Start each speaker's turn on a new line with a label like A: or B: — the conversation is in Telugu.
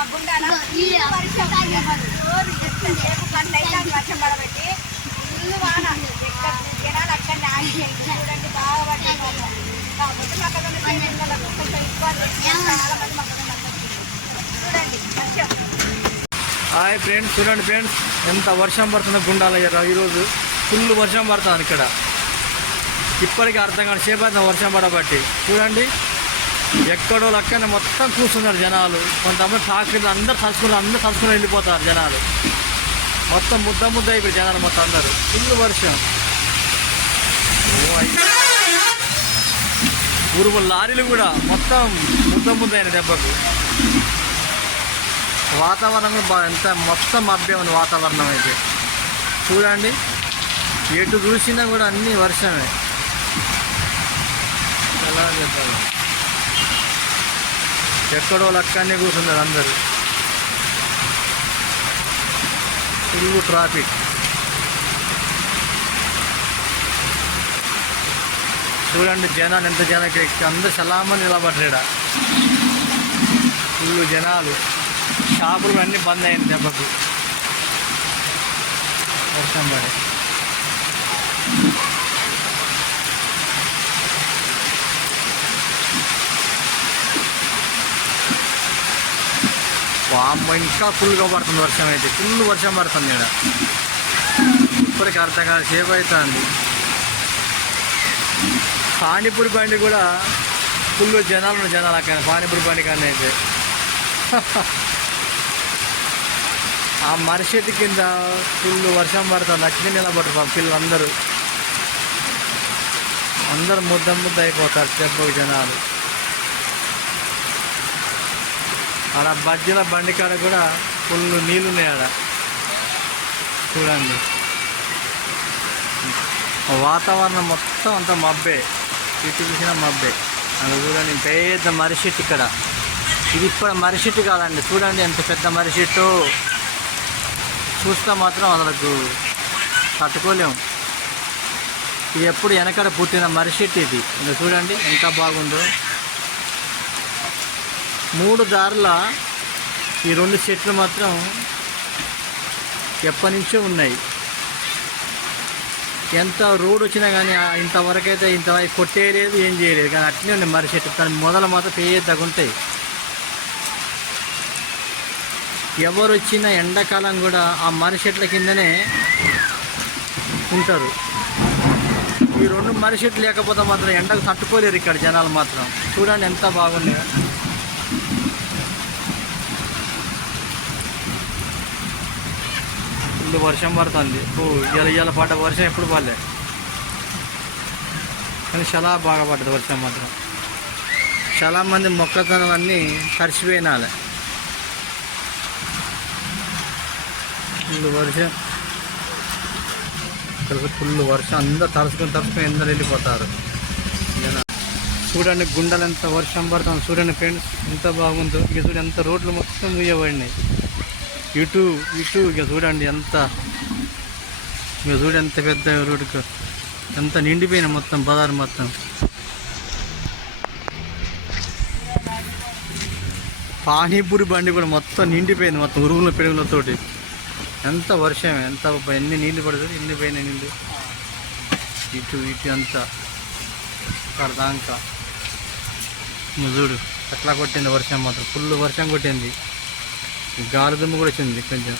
A: వర్షం గంట అయితే వర్షం పడబెట్టి ఫుల్ వాన. జనాలు అక్కడ చూడండి బాగా కొంచెం చాలా మంది. చూడండి వర్షం.
B: హాయ్ ఫ్రెండ్స్ చూడండి ఫ్రెండ్స్ ఎంత వర్షం పడుతుందో గుండాలయ్యారు ఈరోజు. ఫుల్ వర్షం పడుతుంది ఇక్కడ. ఇప్పటికీ అర్థం కాదు సేపు వర్షం పడబట్టి. చూడండి. ఎక్కడో లక్కన మొత్తం కూర్చున్నారు జనాలు. కొంతమంది ఫ్యాక్టరీలు అందరు తలుచుకుని అందరు తలుచుకుని వెళ్ళిపోతారు జనాలు. మొత్తం ముద్ద ముద్ద అయిపోయి జనాలు మొత్తం అందరు. ఫుల్ వర్షం. ఓ ఉరుము లారీలు కూడా మొత్తం ముద్ద ముద్ద అయిన దెబ్బకు. వాతావరణం కూడా ఎంత మొత్తం మబ్బే ఉంది వాతావరణం అయితే. చూడండి. ఎటు చూసినా కూడా అన్నీ వర్షమే. ఎలా చెప్పాలి? ఎక్కడో లక్కనే కూర్చున్నారు అందరూ. ఫుల్ ట్రాఫిక్ చూడండి జనాలు ఎంత జనాలు అందరు సలామని నిలబడ్డాడు ఫుల్ జనాలు. షాపులు అన్నీ బంద్ అయింది దెబ్బకు. వర్షం పడే వామ్మ ఇంకా ఫుల్గా పడుతుంది వర్షం అయితే. ఫుల్ వర్షం పడుతుంది ఇక్కడ ఇప్పటికి అర్థం కాదు సేపు అవుతుంది. పానీపూరి బండి కూడా ఫుల్ జనాలు జనాలు అక్కడ పానీపూరి బండి కానీ అయితే. ఆ మరిషెట్టు కింద ఫుల్ వర్షం పడుతుంది. నచ్చిన నిలబడరు పాపం పిల్లలందరూ. అందరూ ముద్ద ముద్ద అయిపోతారు చెప్పు జనాలు. ఆడ బజ్జీల బండి కాడ కూడా ఫుల్ నీళ్ళు ఉన్నాయి ఆడ చూడండి వాతావరణం మొత్తం అంతా మబ్బే. ఇటు చూసిన మబ్బే. అది చూడండి పెద్ద మరిషెట్టు ఇక్కడ. ఇది ఇప్పుడు మరిషెట్టు కాదండి. చూడండి ఎంత పెద్ద మరిషెట్టు చూస్తే మాత్రం అసలు తట్టుకోలేము ఇది ఎప్పుడు వెనకడ పుట్టిన మరిషెట్టు ఇది. ఇంకా చూడండి ఎంత బాగుందో. మూడు దారుల ఈ రెండు చెట్లు మాత్రం ఎప్పటి నుంచో ఉన్నాయి. ఎంత రోడ్ వచ్చినా కానీ ఇంతవరకైతే ఇంతవరకు అయితే ఇంత కొట్టేయలేదు ఏం చేయలేదు. కానీ అట్లే ఉన్నాయి మరి చెట్టు దాని మొదలు మాత్రం పెద్దగా ఉంటాయి. ఎవరు వచ్చినా ఎండాకాలం కూడా ఆ మర్రి చెట్ల కిందనే ఉంటారు. ఈ రెండు మర్రి చెట్లు లేకపోతే మాత్రం ఎండకు తట్టుకోలేరు ఇక్కడ జనాలు మాత్రం. చూడండి ఎంత బాగున్నాయో. ఫుల్ వర్షం పడుతుంది. ఓ ఇవాళ పడ్డ వర్షం ఎప్పుడు పడలే. కానీ చాలా బాగా పడ్డది వర్షం మాత్రం. చాలా మంది మొక్కజొన్నలు ఫుల్ వర్షం. ఇక్కడ ఫుల్ వర్షం. అందరు తడుచుకొని తడుచుకొని అందరు వెళ్ళిపోతారు. చూడండి గుండెలు ఎంత వర్షం పడుతుంది. చూడండి ఫ్రెండ్స్ ఎంత బాగుందో. ఇక చూడండి ఎంత రోడ్లు మొత్తం ముయ్యబడినాయి ఇటు ఇటు ఇక చూడండి ఎంత ఇక చూడండి ఎంత పెద్ద రోడ్డుకు. ఎంత నిండిపోయిన మొత్తం బజారు మొత్తం. పానీపూరి బండి కూడా మొత్తం నిండిపోయింది మొత్తం ఉరుగుల పెరుగులతోటి. ఎంత వర్షం ఎంత ఎన్ని నీళ్ళు పడుతుంది ఎన్ని పోయిన నీళ్ళు ఇటు ఇటు అంతా. కడదాంక చూడు ఎట్లా కొట్టింది వర్షం మాత్రం. ఫుల్ వర్షం కొట్టింది. గాలి దుమ్ము కూడా వచ్చింది కొంచెం